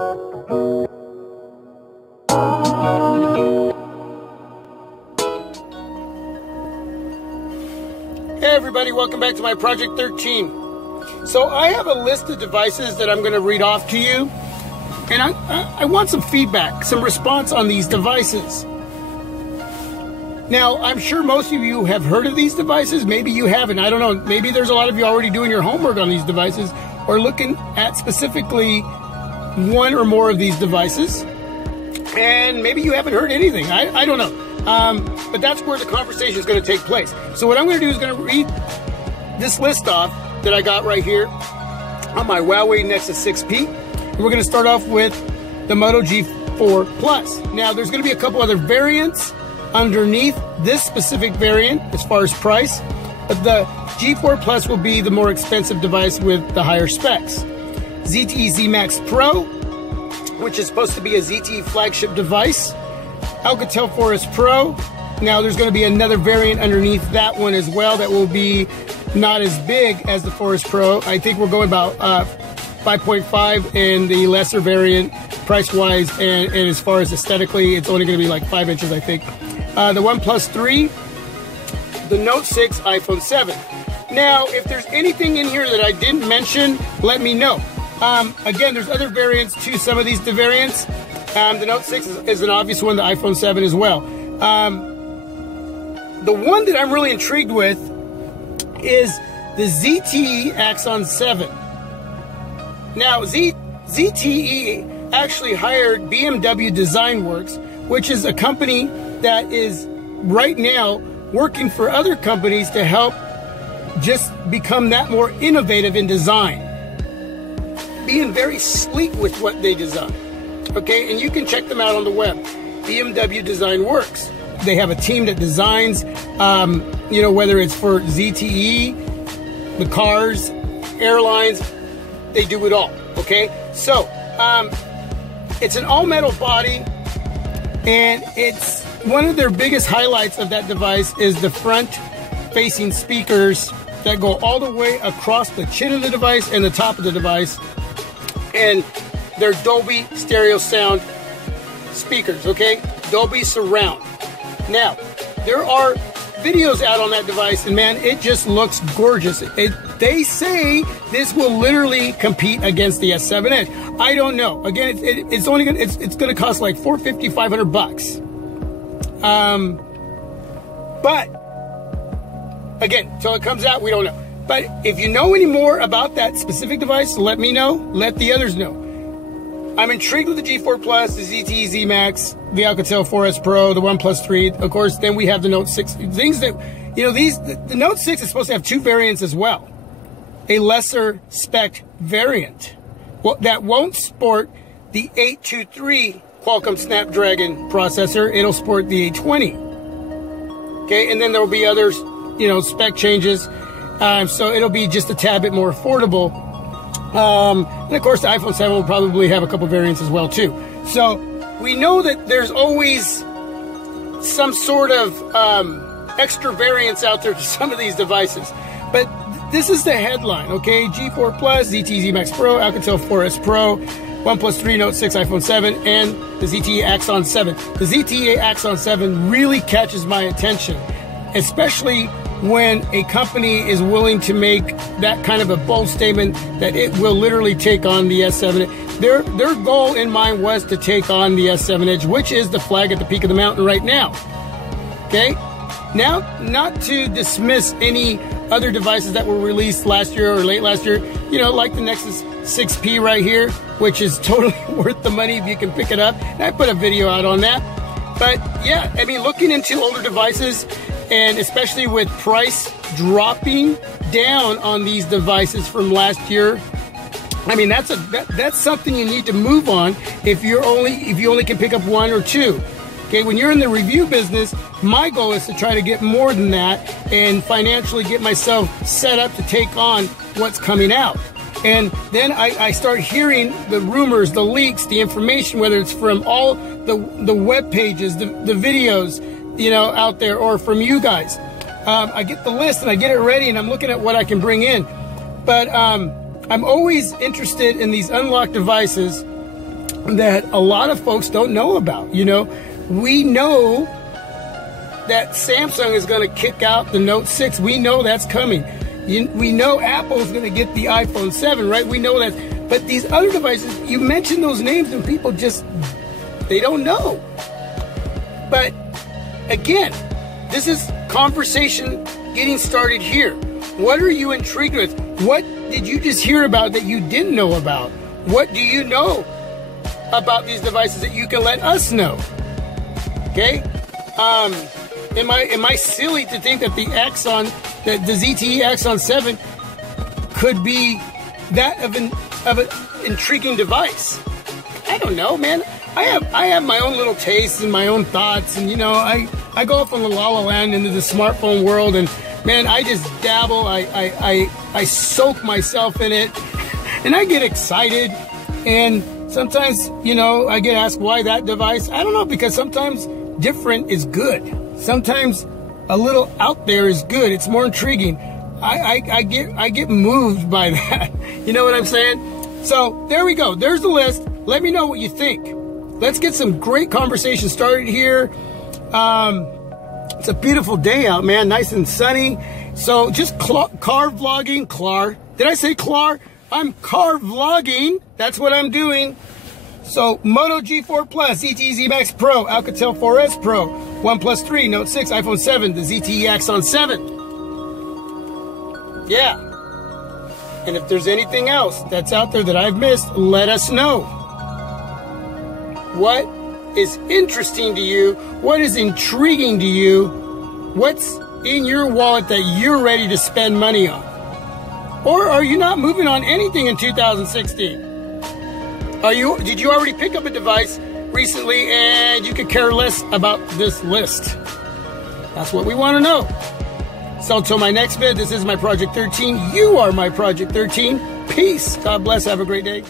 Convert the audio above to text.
Hey everybody, welcome back to my Project 13. So I have a list of devices that I'm going to read off to you, and I want some feedback, some response on these devices. Now, I'm sure most of you have heard of these devices. Maybe you haven't. I don't know. Maybe there's a lot of you already doing your homework on these devices or looking at specifically one or more of these devices. And maybe you haven't heard anything. I don't know. But that's where the conversation is going to take place. So what I'm going to do is going to read this list off that I got right here on my Huawei Nexus 6P. And we're going to start off with the Moto G4 Plus. Now, there's going to be a couple other variants underneath this specific variant as far as price, but the G4 Plus will be the more expensive device with the higher specs. ZTE Z Max Pro, which is supposed to be a ZTE flagship device. Alcatel Forest Pro. Now there's going to be another variant underneath that one as well that will be not as big as the Forest Pro. I think we're going about 5.5 in the lesser variant price-wise, and as far as aesthetically, it's only going to be like 5 inches, I think. The OnePlus 3, the Note 6, iPhone 7. Now, if there's anything in here that I didn't mention, let me know. Again, there's other variants to some of these variants. The Note 6 is an obvious one, the iPhone 7 as well. The one that I'm really intrigued with is the ZTE Axon 7. Now, ZTE actually hired BMW Design Works, which is a company that is right now working for other companies to help just become that more innovative in design, being very sleek with what they design. Okay, and you can check them out on the web. BMW Design Works. They have a team that designs, you know, whether it's for ZTE, the cars, airlines, they do it all. Okay, so it's an all-metal body, and it's one of their biggest highlights of that device is the front-facing speakers that go all the way across the chin of the device and the top of the device, and they're Dolby stereo sound speakers, okay? Dolby surround. Now, there are videos out on that device, and man, it just looks gorgeous. They say this will literally compete against the S7 Edge. I don't know. Again, it's only gonna, it's going to cost like $450, $500. But again, till it comes out, we don't know. But if you know any more about that specific device, let me know. Let the others know. I'm intrigued with the G4 Plus, the ZTE Z Max, the Alcatel Forest Pro, the OnePlus 3. Of course, then we have the Note 6. Things that, you know, the Note 6 is supposed to have two variants as well. A lesser spec variant that won't sport the 823 Qualcomm Snapdragon processor. It'll sport the 820. Okay, and then there will be others, you know, spec changes. So it'll be just a tad bit more affordable. And of course, the iPhone 7 will probably have a couple variants as well too. So we know that there's always some sort of extra variants out there to some of these devices. But this is the headline, okay? G4 Plus, ZTE Z Max Pro, Alcatel Forest Pro, OnePlus 3, Note 6, iPhone 7, and the ZTE Axon 7. The ZTE Axon 7 really catches my attention, especially when a company is willing to make that kind of a bold statement that it will literally take on the S7. Their goal in mind was to take on the S7 Edge, which is the flag at the peak of the mountain right now. Okay? Now, not to dismiss any other devices that were released last year or late last year, you know, like the Nexus 6P right here, which is totally worth the money if you can pick it up. And I put a video out on that. But yeah, I mean, looking into older devices, and especially with price dropping down on these devices from last year, I mean, that's something you need to move on if you only can pick up one or two. Okay, when you're in the review business, my goal is to try to get more than that and financially get myself set up to take on what's coming out. And then I start hearing the rumors, the leaks, the information, whether it's from all the web pages, the videos, you know, out there, or from you guys. I get the list and I get it ready and I'm looking at what I can bring in. But I'm always interested in these unlocked devices that a lot of folks don't know about. You know, we know that Samsung is going to kick out the Note 6. We know that's coming. We know Apple's going to get the iPhone 7, right? We know that. But these other devices, you mention those names and people just, they don't know. But again, this is conversation getting started here. What are you intrigued with? What did you just hear about that you didn't know about? What do you know about these devices that you can let us know? Okay? Am I silly to think that the ZTE Axon 7 could be that of an intriguing device? I don't know, man. I have my own little tastes and my own thoughts, and you know, I go off on the La La Land into the smartphone world, and man, I just dabble. I soak myself in it, and I get excited. And sometimes, you know, I get asked why that device. I don't know, because sometimes different is good. Sometimes a little out there is good. It's more intriguing. I get moved by that. You know what I'm saying? So there we go. There's the list. Let me know what you think. Let's get some great conversation started here. It's a beautiful day out, man. Nice and sunny. So just car vlogging. Did I say Clar? I'm car vlogging. That's what I'm doing. So Moto G4 Plus, ZTE Z Max Pro, Alcatel 4S Pro, OnePlus 3, Note 6, iPhone 7, the ZTE Axon 7. Yeah. And if there's anything else that's out there that I've missed, let us know. What is interesting to you? What is intriguing to you? What's in your wallet that you're ready to spend money on? Or are you not moving on anything in 2016? Did you already pick up a device recently and you could care less about this list? That's what we want to know. So until my next vid, this is my Project 13. You are my Project 13. Peace. God bless. Have a great day.